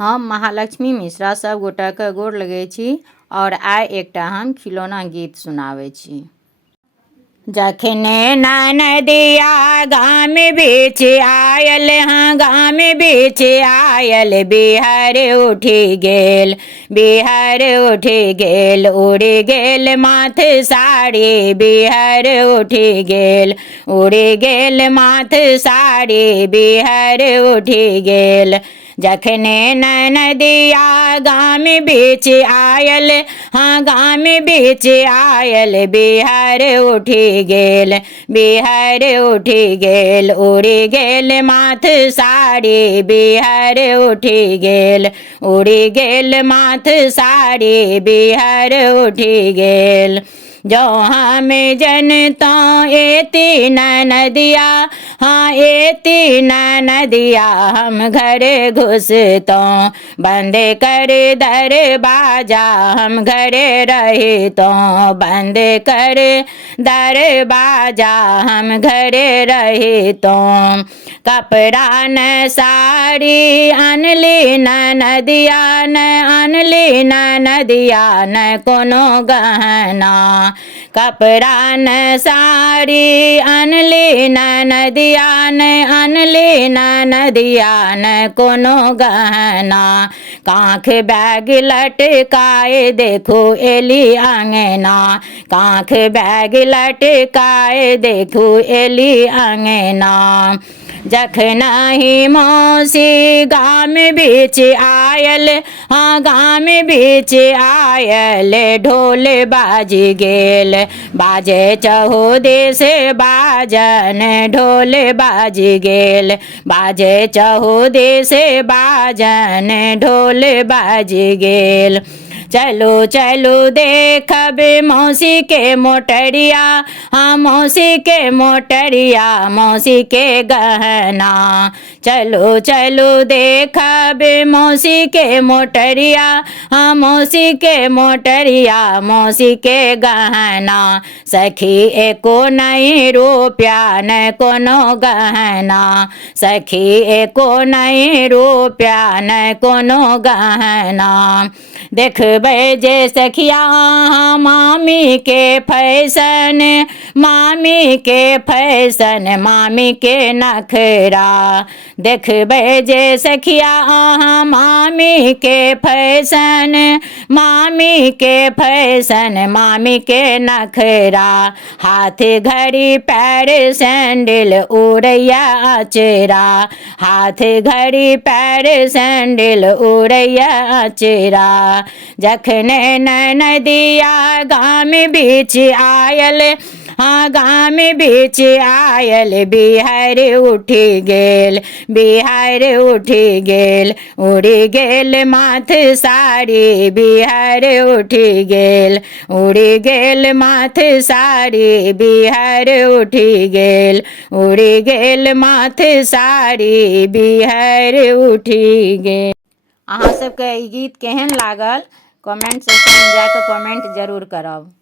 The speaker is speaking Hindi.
हम महालक्ष्मी मिश्रा सब गोटा के गोर लगै छी और आइ एकटा हम खिलौना गीत सुनाबै छी। जखने ननदिया गाम बीच आयल, हाँ गाम बीच आयल, बिहार उठि गेल, बिहार उठि गेल, उड़ि गेल माथ साड़ी, बिहार उठि गेल, उड़ि गेल माथ साड़ी, बिहार उठि गेल। जखने ननदिया गाम बीच आयल, हाँ गाम बीच आयल, बिहार उठि गेल, बिहार उठि गेल, उड़ि गेल माथ साड़ी, बिहार उठि गेल, उड़ि गेल माथ साड़ी, बिहार उठि गेल। जो हम जनता एती नदिया, हाँ एती नदिया, हम घर घुसतों, बंद कर दरवाजा, हम घरे रहितों, बंद कर दरवाजा, हम घरे रहितों। कपड़ा न साड़ी अनली नदिया, न अनली नदिया, न कोनो गहना, कपड़ा न साड़ी अनली नदिया, न अनली नदिया, न कोनो गहना। कांख बैग लटकाए देखो एली अंगना, कांख बैग लटकाए देखो एली अंगना। जखन ही मौसी गाम बीच आयल, हाँ गाम बीच आयल, ढोल बाज गेल, बाजे चहुदिस बाजन, ढोल बाज गेल, बाजे चहुदिस बाजन, ढोल बाज गेल। चलो चलो देखब मौसी के मोटरिया, हाँ मौसी के मोटरिया, मौसी के गहना। चलो चलो देखब मौसी के मोटरिया, हाँ मौसी के मोटरिया, मौसी के गहना। सखी एको नहीं रुपया न कोनो गहना, सखी एको नहीं रुपया न कोनो गहना। देखबै जे सखिया मामी के फैशन, मामी के फैशन, मामी के नखरा। देखबै जे सखिया मामी के फैशन, मामी के फैशन, मामी के नखरा। हाथ घड़ी पैर सैंडल उड़ैया अचरा, हाथ घड़ी पैर सैंडल उड़ैया अचरा। जखने नदिया गाम बीच आयल, हाँ गाम बीच आयल, बिहार उठि गेल, बिहार उठि गेल, उड़ि गेल माथ साड़ी, बिहार उठि गेल, उड़ि गेल माथ साड़ी, बिहार उठि गेल, उड़ि गेल माथ साड़ी, बिहार उठि गेल। अहाँ सबके ई गीत केहन लागल कमेंट सेक्शन में जाके कमेंट जरूर करब।